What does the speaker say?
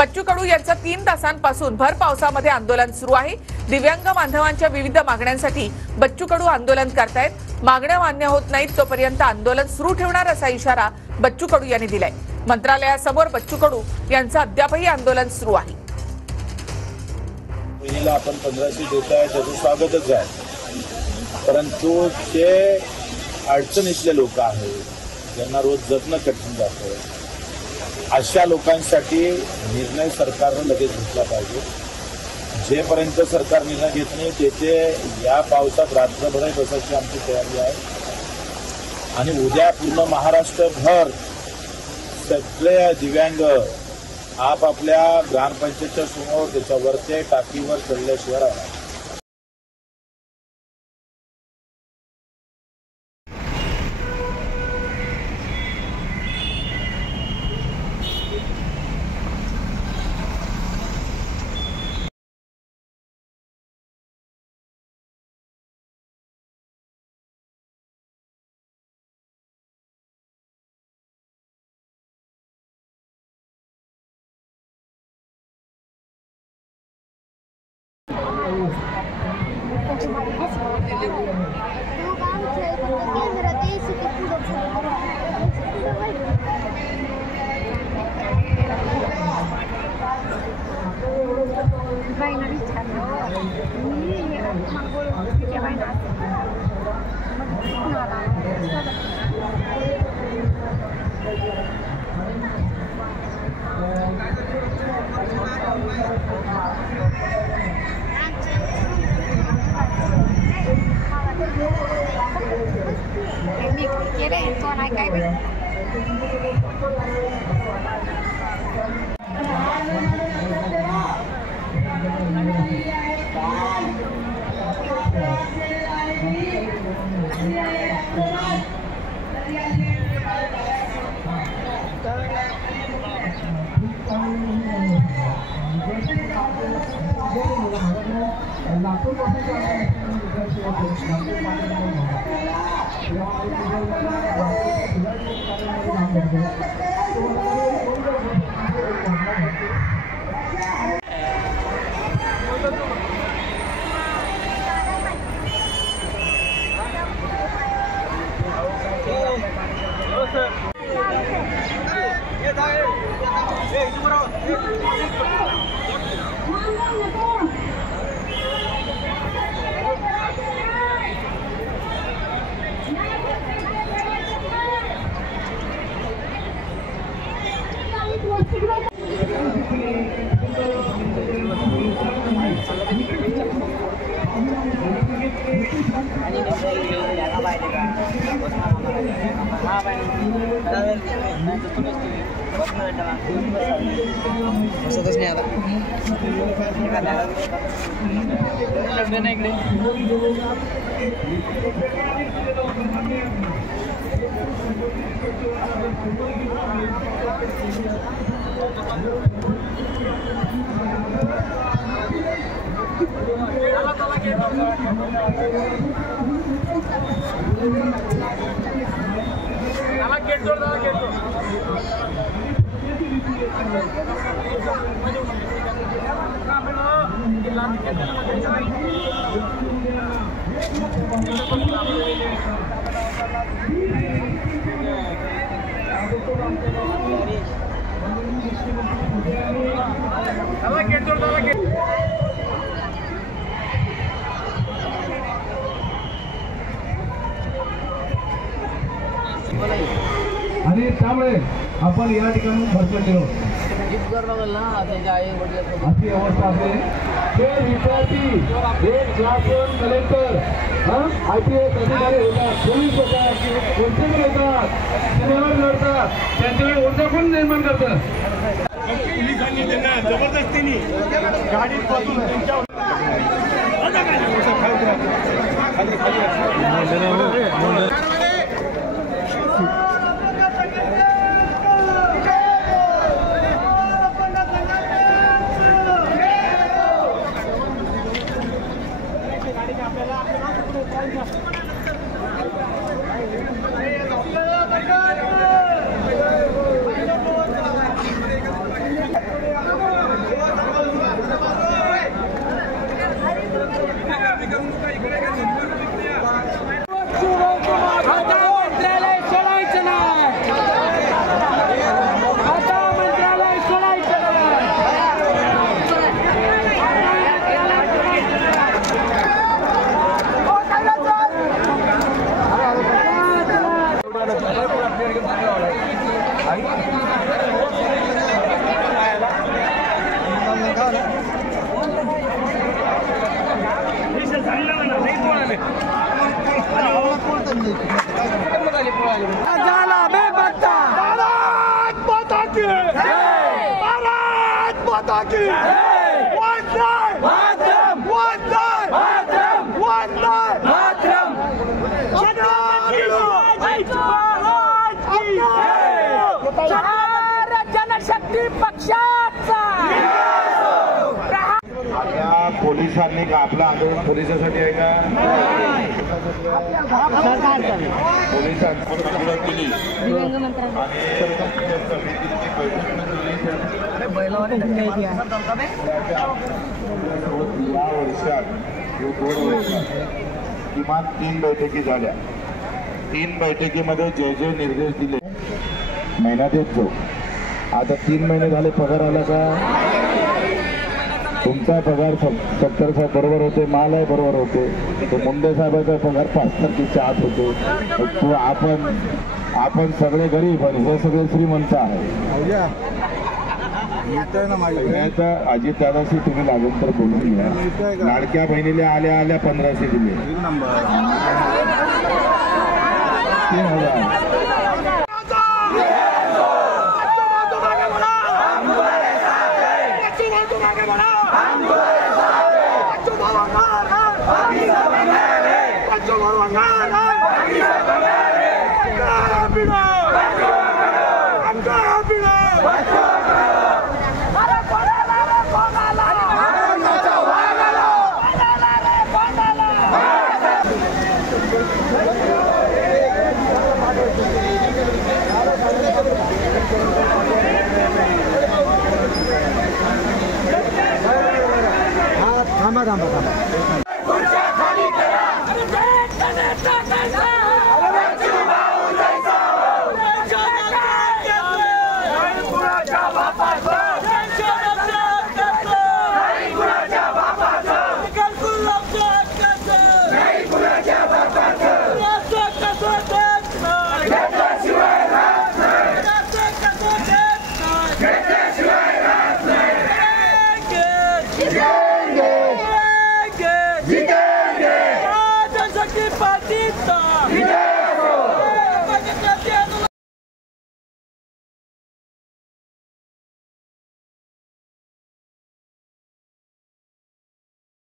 बच्चू कडू यांचं 3 तासांपासून भर पावसामध्ये आंदोलन सुरू आहे। दिव्यांग बांधवांच्या विविध मागण्यांसाठी बच्चू कडू आंदोलन करतायत। मागण्या मान्य होत नाहीत तोपर्यंत आंदोलन सुरू ठेवणार असा इशारा बच्चू कडू यांनी दिलाय। मंत्रालयासमोर बच्चू कडू यांचं अद्यापही आंदोलन सुरू आहे। पहिला आपण 1500 देत आहे त्याचं स्वागतच आहे, परंतु जे अडचणीतले लोक आहेत ज्यांना रोज जगणं कठीण जातं, अशा लोकांसाठी निर्णय सरकारनं लगेच घेतला पाहिजे। जेपर्यंत सरकार निर्णय घेत नाही तेथे या पावसात रात्रभर बसायची आमची तयारी आहे आणि उद्या पूर्ण महाराष्ट्रभर सगळे दिव्यांग आपापल्या ग्रामपंचायतच्या समोर त्याच्या वरती टाकीवर चढल्याशिवाय राहणार। आणि त्यामुळे आपण या ठिकाणी भरकटले आहोत। अशी अवस्था आहे। हे विद्यार्थी एक क्लासरूम कलेक्टर IPS अधिकारी होतात, पोलीस होतात, कॉन्स्टेबल होतात, सीमावर लढतात, त्यांच्याकडे ऊर्जा कोण निर्माण करतं? पोलिसांनी त्यांना जबरदस्तीने गाडीत पासून त्यांच्या आपल्याला झाला बेपत्ता। भारत माता की जय। भारत माता की जय। वंदे मातरम। वंदे मातरम। वंदे मातरम। जनशक्ती पक्षाचा आता पोलिसांनी का आपलं आंदोलन पोलिसासाठी आहे का? पोलिसांनी केली या वर्षात 2 वर्षात किमान 3 बैठकी झाल्या. 3 बैठकीमध्ये जे निर्देश दिले महिन्यात येतो. आता 3 महिने झाले पगार आला का? तुमचा पगार 70 साहेब बरोबर होते, मालाही बरोबर होते. तो मुंडे साहेबाचा पगार 5 तारखेच्या आत होतो. तो आपण सगळे गरीब आणि हे सगळे श्रीमंत आहे. अजित दादाशी तुम्ही लागून तर बोलून घ्या. लाडक्या बहिणीला आल्या 1500 दिले. 3000. जनशक्ती पार्टी